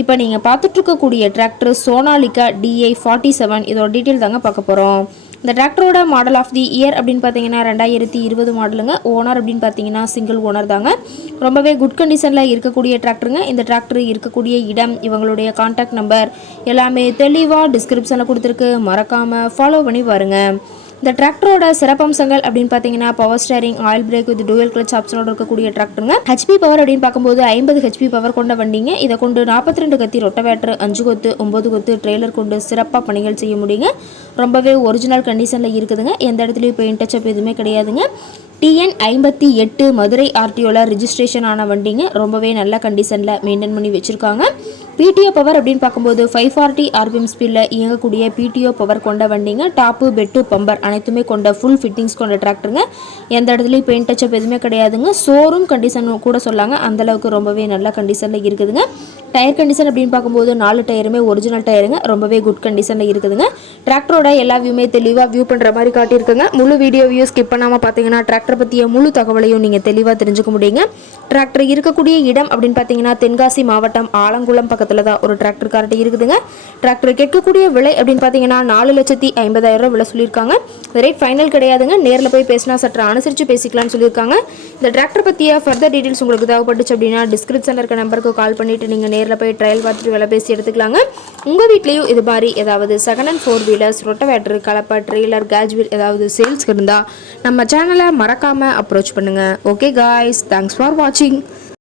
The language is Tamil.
இப்போ நீங்கள் பார்த்துட்ருக்கக்கூடிய tractor Sonalika DI forty seven இதோட டீட்டெயில் தாங்க பார்க்க போகிறோம் இந்த டிராக்டரோட மாடல் ஆஃப் தி இயர் அப்படின்னு பார்த்தீங்கன்னா ரெண்டாயிரத்தி இருபது மாடலுங்க ஓனர் அப்படின்னு பார்த்தீங்கன்னா சிங்கிள் ஓனர் தாங்க. ரொம்பவே குட் கண்டிஷனில் இருக்கக்கூடிய டிராக்டருங்க இந்த டிராக்டர் இருக்கக்கூடிய இடம் இவங்களுடைய காண்டாக்ட் நம்பர் எல்லாமே தெளிவாக டிஸ்கிரிப்ஷனில் கொடுத்துருக்கு. மறக்காமல் ஃபாலோ பண்ணி பாருங்கள் இந்த டிராக்டரோட சிறப்பம்சங்கள் அப்படின்னு பார்த்தீங்கன்னா power steering oil brake with dual clutch ஆப்ஷனோட இருக்கக்கூடிய டிராக்டருங்க ஹெச்பி பவர் அப்படின்னு பார்க்கும்போது ஐம்பது ஹெச்பி பவர் கொண்ட வண்டிங்க. இதை கொண்டு நாற்பத்தி ரெண்டு கத்தி ரொட்டவேட்டர் அஞ்சு கொத்து ஒம்பது கொத்து ட்ரெய்லர் கொண்டு சிறப்பாக பணிகள் செய்ய முடியுங்க. ரொம்பவே ஒரிஜினல் கண்டிஷனில் இருக்குதுங்க. எந்த இடத்துலையும் இப்போ இன்டச்சப் எதுவுமே கிடையாதுங்க. டிஎன் ஐம்பத்தி எட்டு மதுரை ஆர்டிஓவில் ரிஜிஸ்ட்ரேஷன் ஆன வண்டிங்க. ரொம்பவே நல்ல கண்டிஷனில் மெயின்டைன் பண்ணி வச்சுருக்காங்க. பிடிஓ பவர் அப்படின்னு பார்க்கும்போது ஃபைவ் ஃபார்ட்டி ஆர்பிஎம் ஸ்பீடில் இயங்கக்கூடிய பிடிஓ பவர் கொண்ட வண்டிங்க டாப்பு பெட்டு பம்பர் அனைத்துமே கொண்ட ஃபுல் ஃபிட்டிங்ஸ் கொண்ட டிராக்டருங்க எந்த இடத்துலையும் பெயிண்ட் டச்சப் எதுவுமே கிடையாதுங்க. ஷோரூம் கண்டிஷன் கூட சொல்லாங்க. அந்தளவுக்கு ரொம்பவே நல்ல கண்டிஷனில் இருக்குதுங்க. டயர் கண்டிஷன் அப்படின்னு பார்க்கும்போது நாலு டயருமே ஒரிஜினல் டயருங்க ரொம்பவே குட் கண்டிஷனில் இருக்குதுங்க. டிராக்டரோட எல்லா வியூமே தெளிவாக வியூ பண்ணுற மாதிரி காட்டியிருக்குங்க. முழு வீடியோ வியூ ஸ்கிப் பண்ணாமல் பார்த்தீங்கன்னா டிராக்டர் பற்றிய முழு தகவலையும் நீங்கள் தெளிவாக தெரிஞ்சுக்க முடியுங்க. டிராக்டர் இருக்கக்கூடிய இடம் அப்படின்னு பார்த்தீங்கன்னா தென்காசி மாவட்டம் ஆலங்குளம் பக்கத்தில் தான் ஒரு டிராக்டர் கார்ட்டு இருக்குதுங்க. டிராக்டர் கேட்கக்கூடிய விலை அப்படின்னு பார்த்தீங்கன்னா நாலு லட்சத்தி ஐம்பதாயிரம் ரூபா விலை சொல்லியிருக்காங்க. இந்த ரேட் ஃபைனல் கிடையாதுங்க. நேரில் போய் பேசினா சற்று அனுசரித்து பேசிக்கலாம்னு சொல்லியிருக்காங்க. இந்த டிராக்டர் பற்றிய ஃபர்தர் டீட்டெயில்ஸ் உங்களுக்கு தேவைப்பட்டுச்சு அப்படின்னா டிஸ்கிரிப்ஷனில் இருக்க நம்பருக்கு கால் பண்ணிவிட்டு நீங்கள் நேரில் போய் ட்ரையல் பார்த்துட்டு விலை பேசி எடுத்துக்கலாங்க. உங்கள் வீட்லேயும் இது மாதிரி ஏதாவது second and four wheelers rotavator கலப்பா trailer cage wheel ஏதாவது சேல்ஸ் இருந்தால் நம்ம சேனலை மறக்காமல் அப்ரோச் பண்ணுங்கள் ஓகே காய்ஸ் தேங்க்ஸ் ஃபார் வாட்சிங்